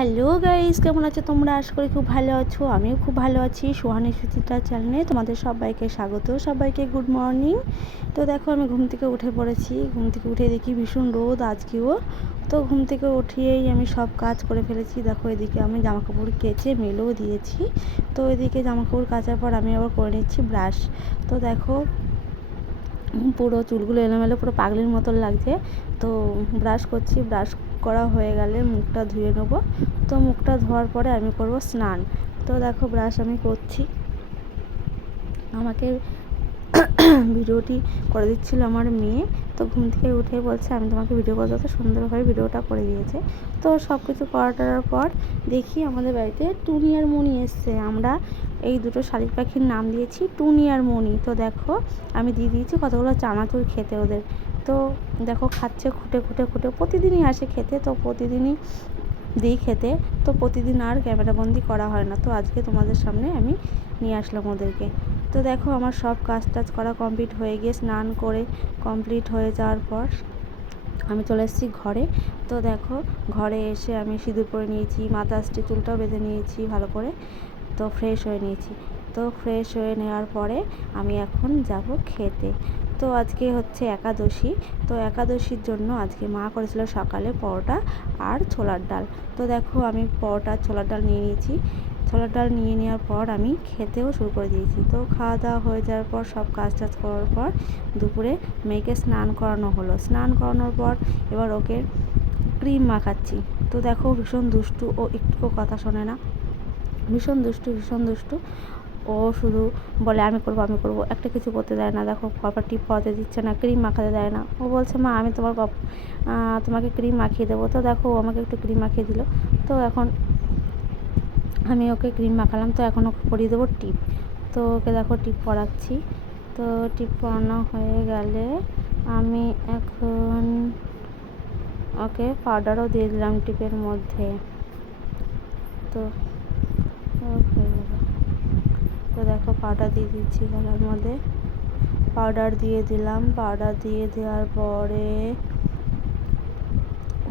Hello guys, কেমন আছো তোমরা? আশা করি খুব ভালো আছো। আমিও খুব ভালো আছি। সোহানী সুচিত্রা চ্যানেলে তোমাদের সবাইকে স্বাগত। সবাইকে গুড মর্নিং। তো দেখো, আমি ঘুম থেকে উঠে পড়েছি। ঘুম থেকে উঠে দেখি ভীষণ রোদ আজকেও। তো ঘুম থেকে উঠিয়েই আমি সব কাজ করে ফেলেছি। দেখো, এদিকে আমি জামাকাপড় কেচে মেলেও দিয়েছি। তো এদিকে জামাকাপড় কাচার পর আমি আবার করে নিচ্ছি ব্রাশ। তো দেখো, পুরো চুলগুলো এলোমেলো, পুরো পাগলির মতন লাগছে। তো ব্রাশ করছি। ব্রাশ করা হয়ে গেলে মুখটা ধুয়ে নেবো। তো মুখটা ধোয়ার পরে আমি করব স্নান। তো দেখো, ব্রাশ আমি করছি। আমাকে ভিডিওটি করে দিচ্ছিল আমার মেয়ে। তো ঘুম থেকে উঠে বলছে আমি তোমাকে ভিডিও করে দেবো। সুন্দরভাবে ভিডিওটা করে দিয়েছে। তো সব কিছু করাটার পর দেখি আমাদের বাড়িতে টুনি আর মণি এসছে। আমরা এই দুটো শালিক পাখির নাম দিয়েছি টুনি আর মণি। তো দেখো, আমি দিয়ে দিয়েছি কতগুলো চানাচুর খেতে ওদের। তো দেখো, খাচ্ছে খুঁটে খুঁটে খুঁটে। প্রতিদিনই আসে খেতে, তো প্রতিদিনই দিই খেতে। তো প্রতিদিন আর ক্যামেরাবন্দি করা হয় না। তো আজকে তোমাদের সামনে আমি নিয়ে আসলাম ওদেরকে। তো দেখো, আমার সব কাজ টাজ করা কমপ্লিট হয়ে গিয়ে স্নান করে কমপ্লিট হয়ে যাওয়ার পর আমি চলে এসেছি ঘরে। তো দেখো, ঘরে এসে আমি সিঁদুর পরে নিয়েছি, মাথা আসতে চুলটাও বেঁধে নিয়েছি ভালো করে। তো ফ্রেশ হয়ে নিয়েছি। তো ফ্রেশ হয়ে নেওয়ার পরে আমি এখন যাব খেতে। তো আজকে হচ্ছে একাদশী। তো একাদশীর জন্য আজকে মা করেছিল সকালে পরোটা আর ছোলার ডাল। তো দেখো, আমি পরোটা ছোলার ডাল নিয়ে নিয়েছি। ছোলার ডাল নিয়ে নেওয়ার পর আমি খেতেও শুরু করে দিয়েছি। তো খাওয়া দাওয়া হয়ে যাওয়ার পর সব কাজ টাজ করার পর দুপুরে মেয়েকে স্নান করানো হলো। স্নান করানোর পর এবার ওকে ক্রিম মাখাচ্ছি। তো দেখো, ভীষণ দুষ্টু, ও একটুও কথা শোনে না। ভীষণ দুষ্টু, ভীষণ দুষ্টু। ও শুধু বলে আমি করবো আমি করবো, একটা কিছু করতে দেয় না। দেখো, কপার টিপ পরাতে দিচ্ছে না, ক্রিম মাখাতে দেয় না। ও বলছে মা আমি তোমাকে ক্রিম মাখিয়ে দেবো। তো দেখো, ও আমাকে একটু ক্রিম মাখিয়ে দিল। তো এখন আমি ওকে ক্রিম মাখালাম। তো এখন ওকে পরিয়ে দেবো টিপ। তো ওকে দেখো টিপ পরাচ্ছি। তো টিপ পরানো হয়ে গেলে আমি এখন ওকে পাউডারও দিয়ে দিলাম টিপের মধ্যে। তো তো দেখো, পাউডার দিয়ে দিচ্ছি গলার মধ্যে। পাউডার দিয়ে দিলাম। পাউডার দিয়ে দেওয়ার পরে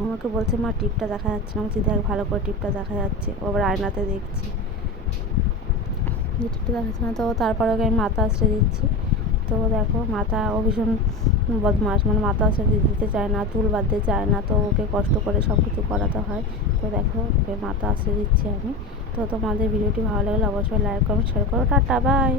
আমাকে বলছে মা টিপটা দেখা যাচ্ছে না। বলছি দেখ ভালো করে, টিপটা দেখা যাচ্ছে। ও আবার আয়নাতে দেখছি যে টিপটা দেখা যাচ্ছে না। তো তারপরে ওকে আমি মাথা আঁচড়ে দিচ্ছি। তো দেখো, ও ভীষণ বদমাস, মানে মাথা আঁচড়ে দিতে চায় না, চুল বাঁধতে চায় না। তো ওকে কষ্ট করে সব কিছু করাতে হয়। তো দেখো, ওকে মাথা আঁচড়ে দিচ্ছি আমি। তো তোমাদের ভিডিওটি ভালো লাগলে অবশ্যই লাইক কমেন্ট শেয়ার করো। Tata, by.